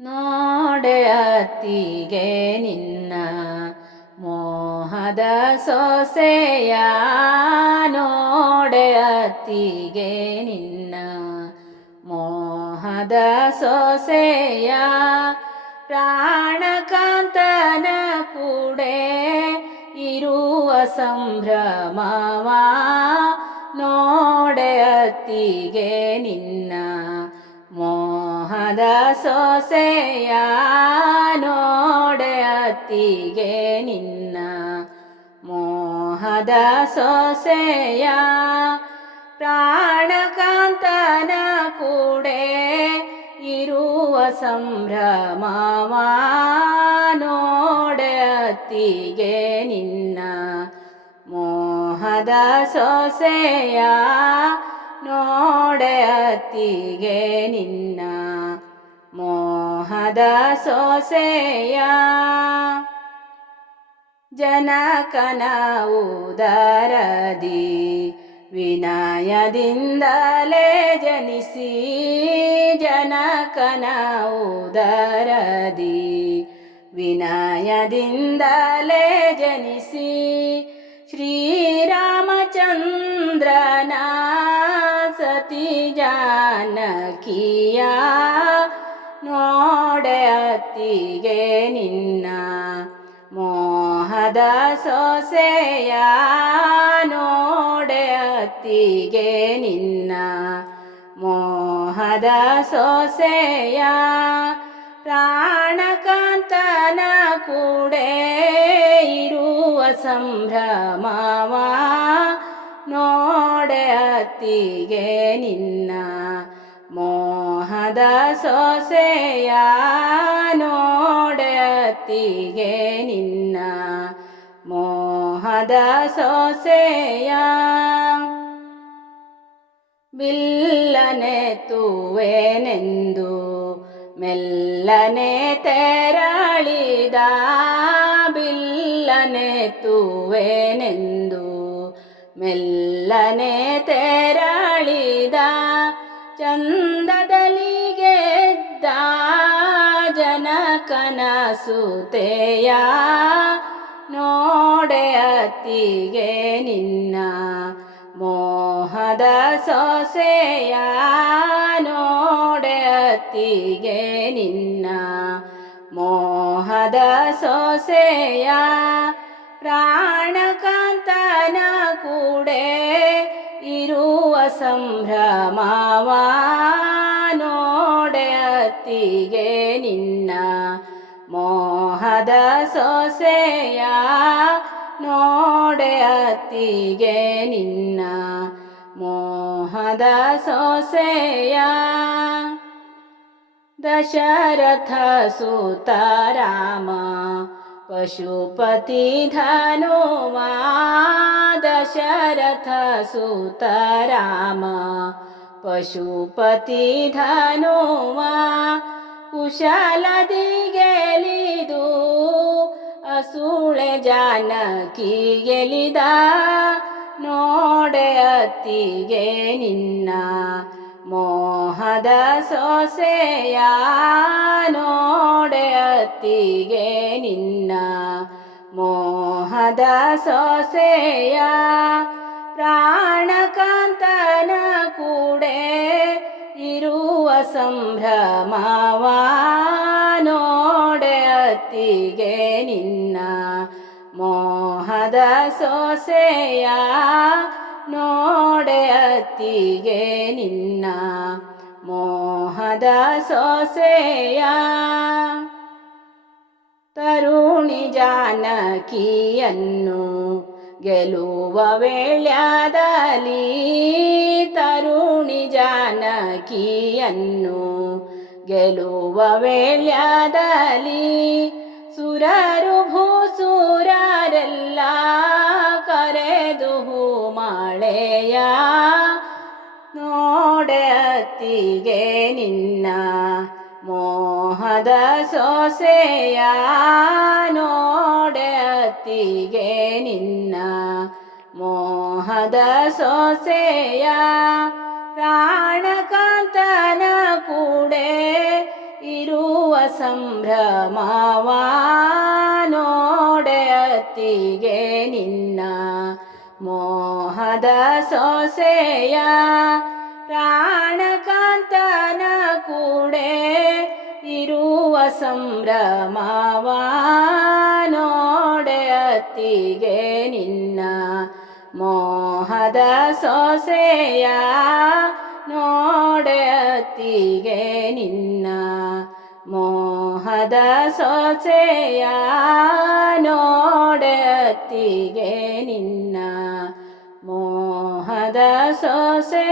ನೋಡೆ ಅತ್ತಿಗೆ ನಿನ್ನ ಮೋಹದ ಸೊಸೆಯ, ನೋಡೆ ಅತ್ತಿಗೆ ನಿನ್ನ ಮೋಹದ ಸೊಸೆಯ, ಪ್ರಾಣಕಾಂತನ ಕೂಡೆ ಇರುವ ಸಂಭ್ರಮವ, ನೋಡೆ ಅತ್ತಿಗೆ ನಿನ್ನ ಮೋಹದ ಸೊಸೆಯ, ನೋಡೆ ಅತ್ತಿಗೆ ನಿನ್ನ ಮೋಹದ ಸೊಸೆಯ, ಪ್ರಾಣಕಾಂತನ ಕೂಡೆ ಇರುವ ಸಂಭ್ರಮವ, ನೋಡೆ ಅತ್ತಿಗೆ ನಿನ್ನ ಮೋಹದ ಸೊಸೆಯ, ನೋಡೆ ಅತ್ತಿಗೆ ನಿನ್ನ ಮೋಹದ ಸೊಸೆಯ. ಜನಕನ ಉದರದಿ ವಿನಯದಿಂದಲೇ ಜನಿಸಿ, ಜನಕನ ಉದರದಿ ವಿನಯದಿಂದಲೇ ಜನಿಸಿ, ಶ್ರೀರಾಮಚಂದ್ರನ ಸತಿ ಜಾನಕಿಯ, ನೋಡೆ ಅತ್ತಿಗೆ ನಿನ್ನ ಮೋಹದ ಸೊಸೆಯ, ನೋಡೆ ಅತ್ತಿಗೆ ನಿನ್ನ ಮೋಹದ ಸೊಸೆಯ, ಪ್ರಾಣಕಾಂತನ ಕೂಡೆ ಇರುವ ಸಂಭ್ರಮವ, ನೋಡೆ ಅತ್ತಿಗೆ ನಿನ್ನ ಮೋಹದ ಸೊಸೆಯ, ನೋಡೆ ಅತ್ತಿಗೆ ನಿನ್ನ ಮೋಹದ ಸೊಸೆಯ. ಬಿಲ್ಲನೆತ್ತುವೆನೆಂದು ಮೆಲ್ಲನೆ ತೆರಳಿದ, ಬಿಲ್ಲನೆತ್ತುವೆನೆಂದು ಮೆಲ್ಲನೆ ತೆರಳಿದ, ಚಂದದಲ್ಲಿ ಗೆದ್ದ ಜನಕನ ಸುತೆಯ, ನೋಡೆ ಅತ್ತಿಗೆ ನಿನ್ನ ಮೋಹದ ಸೊಸೆಯ, ನೋಡೆ ಅತ್ತಿಗೆ ನಿನ್ನ ಮೋಹದ ಸೊಸೆಯ, ಪ್ರಾಣಕಾಂತನ ಕೂಡೆ ಇರುವ ಸಂಭ್ರಮವ, ನೋಡೆ ಅತ್ತಿಗೆ ನಿನ್ನ ಮೋಹದ ಸೊಸೆಯ, ನೋಡೆ ಅತ್ತಿಗೆ ನಿನ್ನ ಮೋಹದ ಸೊಸೆಯ. ದಶರಥ ಸುತ ರಾಮ ಪಶುಪತಿ ಧನುವ, ದಶರಥ ಸುತ ರಾಮ ಪಶುಪತಿ ಧನುವ, ಕುಶಲದಿ ಗೆಲಿದು ಅಸೂಳೆ ಜಾನಕಿ ಗೆಲಿದ, ನೋಡೆ ಅತ್ತಿಗೆ ನಿನ್ನ ಮೋಹದ ಸೊಸೆಯ, ನೋಡೆ ಅತ್ತಿಗೆ ನಿನ್ನ ಮೋಹದ ಸೊಸೆಯ, ಪ್ರಾಣಕಾಂತನ ಕೂಡೆ ಇರುವ ಸಂಭ್ರಮವ, ನೋಡೆ ಅತ್ತಿಗೆ ನಿನ್ನ ಮೋಹದ ಸೊಸೆಯ, ನೋಡೆ ಅತ್ತಿಗೆ ನಿನ್ನ ಮೋಹದ ಸೊಸೆಯ. ತರುಣಿ ಜಾನಕಿಯನ್ನು ಗೆಲುವ ವೇಳ್ಯದಲ್ಲಿ, ತರುಣಿ ಜಾನಕಿಯನ್ನು ಗೆಲುವ ವೇಳ್ಯದಲ್ಲಿ, ಸುರರು ಭೂಸುರರೆಲ್ಲ ಕರೆದು ಮಳೆಯ, ನೋಡೆ ಅತ್ತಿಗೆ ನಿನ್ನ ಮೋಹದ ಸೊಸೆಯ, ನೋಡೆ ಅತ್ತಿಗೆ ನಿನ್ನ ಮೋಹದ ಸೊಸೆಯ, ಪ್ರಾಣಕಾಂತನ ಕೂಡೆ ಇರುವ ಸಂಭ್ರಮವ ನೋಡೆ ಅತ್ತಿಗೆ ನಿನ್ನ ಮೋಹದ ಸೊಸೆಯ ಪ್ರಾಣಕಾಂತನ ಕೂಡೆ ಇರುವ ಸಂಭ್ರಮವ ನೋಡೆ ಅತ್ತಿಗೆ ನಿನ್ನ ಮೋಹದ ಸೊಸೆಯ ನೋಡೆ ಅತ್ತಿಗೆ ನಿನ್ನ ಮೋಹದ ಸೊಸೆಯ ನೋಡೆ ಅತ್ತಿಗೆ ನಿನ್ನ ಮೋಹದ ಸೊಸೆ